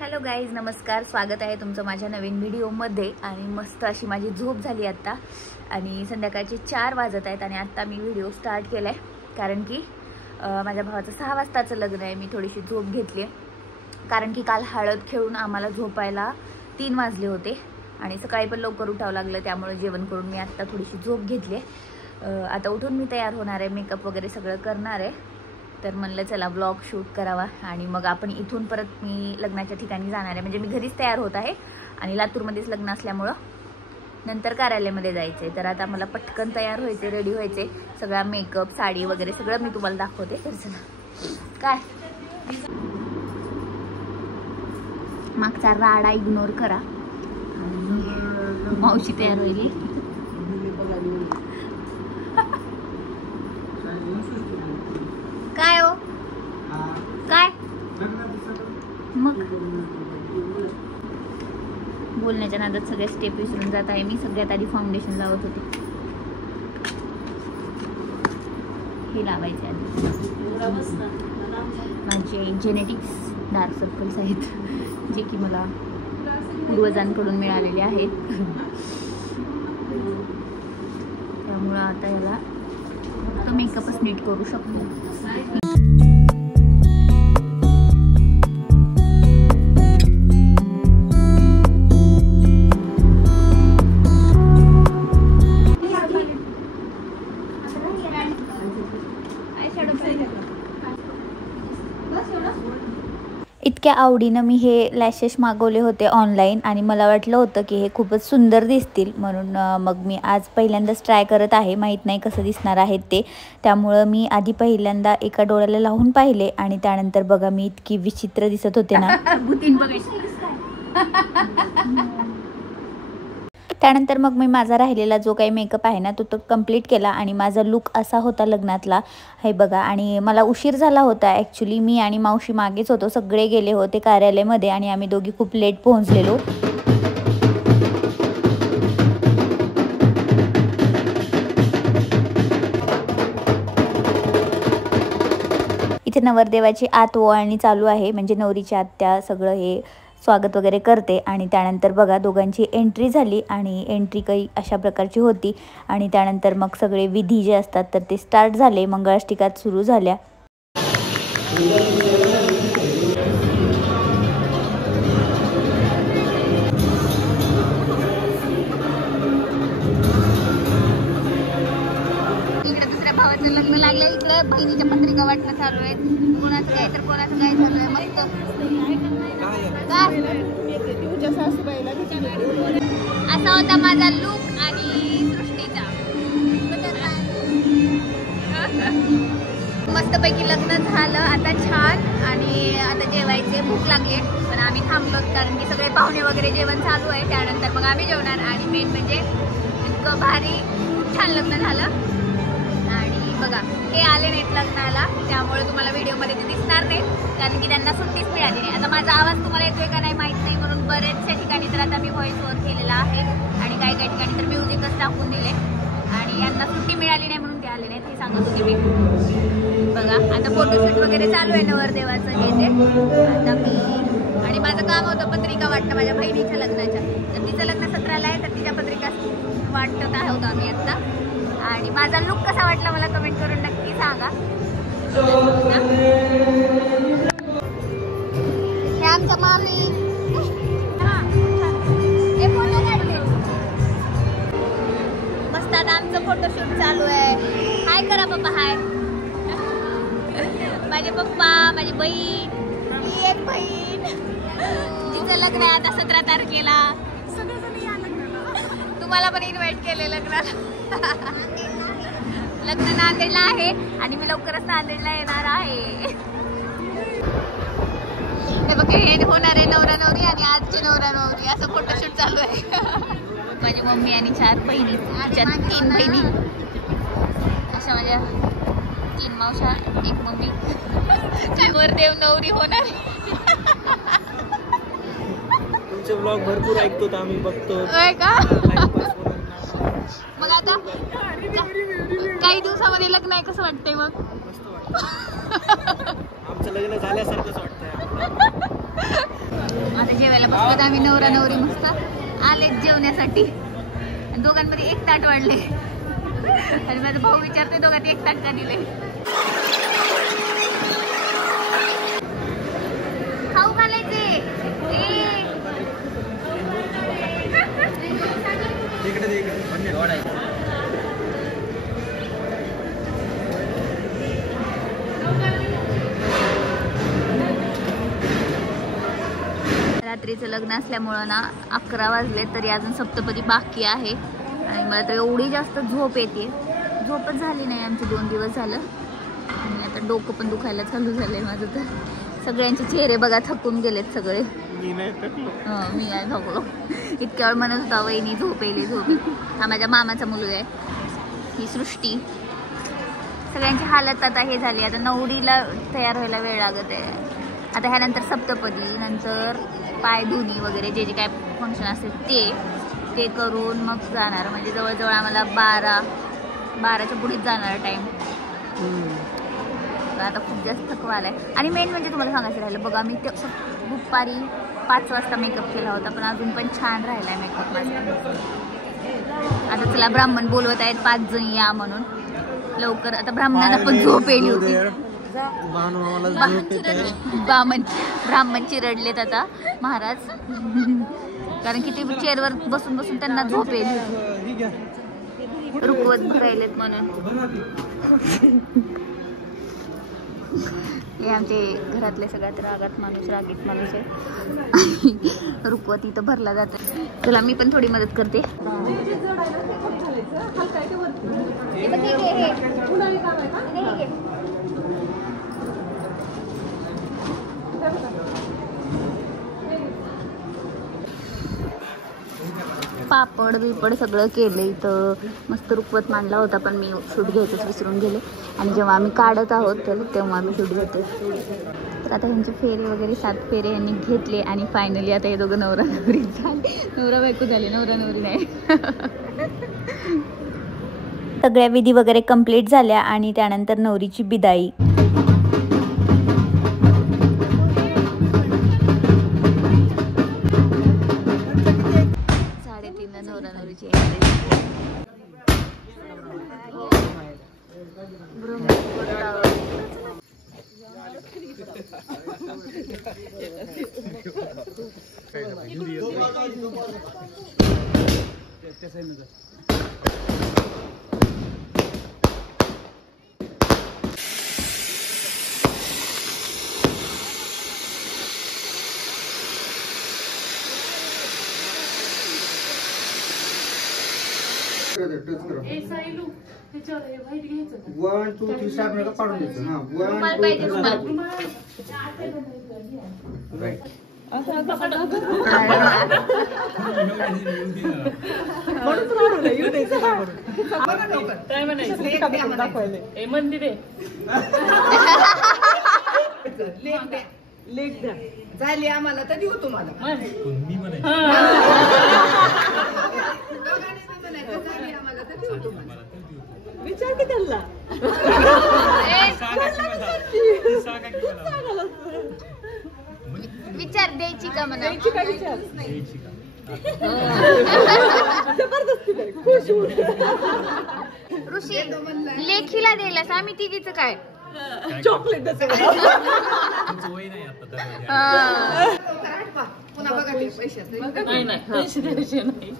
Hello guys, नमस्कार. स्वागत आहे तुमचं माझ्या नवीन व्हिडिओमध्ये. आणि मस्त अशी माझी झोप झाली आत्ता आणि संध्याकाळचे 4 वाजत आहेत आणि आत्ता मी व्हिडिओ स्टार्ट केला आहे कारण की माझ्या भावाचं 6 वाजताचं लग्न आहे. मी थोडीशी झोप घेतली आहे कारण की काल हळद खेळून आम्हाला झोपायला 3 वाजले होते आणि सकाळी पण लवकर उठावं लागलं. त्यामुळे जेवण करून मी आत्ता थोडीशी झोप घेतली आहे. आता उठून मी तयार होणार आहे, मेकअप वगैरे सगळं करणार आहे. तर म्हणलं चला व्लॉग शूट करावा आणि मग आपण इथून परत मी लग्नाच्या ठिकाणी जाणार आहे. म्हणजे मी घरीच तयार होत आहे आणि लातूरमध्येच लग्न असल्यामुळं नंतर कार्यालयामध्ये जायचं आहे. तर आता मला पटकन तयार व्हायचे, रेडी व्हायचे. सगळा मेकअप, साडी वगैरे सगळं मी तुम्हाला दाखवते. तर चला, काय मागचा राडा इग्नोर करा. आणि मावशी तयार होईल. काय हो काय मग बोलण्याच्या नादात सगळे स्टेप विसरून जात आहे. मी सगळ्यात आधी फाउंडेशन लावत होते. हे लावायचे आधी. माझे जेनेटिक्स डार्क सर्कल्स आहेत जे की मला पूर्वजांकडून मिळालेले आहेत. त्यामुळं आता याला फक्त मेकअपच नीट करू शकतो. इतक्या आवडीनं मी हे लॅशेस मागवले होते ऑनलाईन आणि मला वाटलं होतं की हे खूपच सुंदर दिसतील म्हणून मग मी आज पहिल्यांदाच ट्राय करत आहे. माहीत नाही कसं दिसणार आहेत ते. त्यामुळं मी आधी पहिल्यांदा एका डोळ्याला लावून पाहिले आणि त्यानंतर बघा मी इतकी विचित्र दिसत होते ना. त्यानंतर मग मी माझा राहिलेला जो काही मेकअप आहे ना तो कंप्लीट केला आणि माझा लुक असा होता लग्नातला. हे बघा. आणि मला उशीर झाला होता ॲक्च्युली. मी आणि मावशी मागेच होतो. सगळे गेले होते कार्यालयामध्ये आणि आम्ही दोघी खूप लेट पोहोचलेलो. इथे नवरदेवाची आत ओवाळणी चालू आहे. म्हणजे नवरीची आत्या सगळं हे स्वागत वगैरे करते आणि त्यानंतर बघा दोघांची एंट्री झाली आणि एंट्री काही अशा प्रकारची होती. आणि त्यानंतर मग सगळे विधी जे असतात तर ते स्टार्ट झाले. मंगळाष्टिकात सुरू झाल्या. इकडे दुसऱ्या भावाचं लग्न लागलं. इकडे बहिणीच्या पत्रिका वाटणं चालू आहे. कोणाचं काय तर कोणाचं काय चालू आहे. मस्त असा होता माझा लुक आणि सृष्टीचा. मस्तपैकी लग्न झालं आता छान. आणि आता जेवायचे, भूक लागली पण आम्ही थांबलो कारण की सगळे पाहुणे वगैरे जेवण चालू आहे. त्यानंतर मग आम्ही जेवणार. आणि मेन म्हणजे इतकं भारी खूप छान लग्न झालं. आणि बघा हे आले नाहीत लग्नाला त्यामुळे तुम्हाला व्हिडिओमध्ये ते दिसणार नाही कारण की त्यांना सुट्टीच मिळाली नाही. आता माझा आवाज तुम्हाला येतोय का नाही माहित नाही म्हणून बरेचशा ठिकाणी तर आता मी व्हॉइस ओव्हर केलेला आहे आणि काही काही ठिकाणी तर म्युझिकच टाकून दिले. आणि यांना सुट्टी मिळाली नाही म्हणून ते आले नाहीत हे सांगत होते मी. बघा आता फोटोशूट वगैरे चालू आहे नवरदेवाचं हे ते. आता मी आणि माझं काम होतं पत्रिका वाटणं माझ्या बहिणीच्या लग्नाच्या. तर तिचं लग्न 17ला आहे तर तिच्या पत्रिका वाटत आहोत आम्ही आत्ता. आणि माझा लुक कसा वाटला मला कमेंट करून नक्की सांगा. हे आमचं मामी मस्त. आता आमचं फोटोशूट चालू आहे. हाय करा पप्पा. हाय माझे पप्पा, माझी बहीण, ही एक बहीण तिचं लग्न आहे आता 17 तारखेला. तुम्हाला पण इन्व्हाइट केले लग्नाला. लग्न नांदेडला आहे आणि मी लवकरच नांदेडला येणार आहे. हे बघा हे होणार आहे नवरा नवरी आणि आजचे नवरा नवरी असं फोटोशूट चालू आहे. माझी मम्मी आणि 4 बहिणी, 3 बहिणी अशा माझ्या 3 मावशा, 1 मम्मी. काय वरदेव नवरी होणार. तुमचे ब्लॉग भरपूर ऐकतो आम्ही, बघतो. होय का? मग आता काही दिवसामध्ये लग्न आहे कसं वाटतंय मग? आमचं लग्न झाल्यासारखंच वाटतंय. जेवायला बसलो आम्ही नवरा नवरी मस्त आले जेवण्यासाठी. दोघांमध्ये एक ताट वाढले आणि माझा भाऊ विचारतोय दोघांनी एक ताट का दिले. खाऊ घालायचे रात्रीचं लग्न असल्यामुळं ना 11 वाजले तरी अजून सप्तपदी बाकी आहे आणि मला तर एवढी जास्त झोप येते. झोपच झाली नाही आमची 2 दिवस झालं आणि आता डोकं पण दुखायला चालू झालंय माझं. तर सगळ्यांचे चेहरे बघा थकून गेलेत सगळे. मी नाही थकलो. इतक्या वेळ म्हणत होता वहिनी झोप येईल झोप येईल. हा माझ्या मामाचा मुलगा आहे, ही सृष्टी. सगळ्यांची हालत आता हे झाली. आता नवरीला तयार व्हायला वेळ लागत आहे. आता ह्यानंतर सप्तपदी, नंतर पायधुनी वगैरे जे जे काय फंक्शन असेल ते करून मग जाणार. म्हणजे जवळजवळ आम्हाला 12च्या पुढेच जाणार टाईम. आता खूप जास्त थकवा आलाय. आणि मेन म्हणजे तुम्हाला सांगायचं राहिलं बघा, मी ते दुपारी 5 वाजता मेकअप केला होता पण अजून पण छान राहिलाय मेकअप माझा. आता चला ब्राह्मण बोलवत आहेत 5 जण या म्हणून लवकर. आता ब्राह्मणाला पण झोप येईल होती. ब्राह्मण चिरडलेत आता महाराज, कारण की ते चेअरवर बसून बसून त्यांना झोप येईल. रुकवत भरायलेत म्हणून. हे आमचे घरातले सगळ्यात रागीत माणूस आहे. रुकवत इथं भरला जातो. चला मी पण थोडी मदत करते. पापड बिपड सगळं केलं इथं. मस्त रुकवत मांडला होता पण मी शूट घ्यायचंच विसरून गेले आणि जेव्हा आम्ही काढत आहोत तेव्हा आम्ही शूट घेते. तर आता ह्यांचे फेरे वगैरे 7 फेरे यांनी घेतले आणि फायनली आता हे दोघं नवरा नवरी झाले. नवरा बायको झाले, नवरा नवरी नाही. सगळ्या विधी वगैरे कंप्लीट झाल्या आणि त्यानंतर नवरीची बिदाई. 3:30 नवरा नवरीची वन टू थ्री स्टार का पाडून द्यायचं. हा लेख द्या झाली आम्हाला तर देऊ तुम्हाला. विचार की त्यांना विचार द्यायची का म्हणा. ऋषी लेखीला द्यायलास आम्ही तिघीचं काय चॉकलेट पुन्हा बघा ते पैशाचं. पैसे द्यायचे नाही.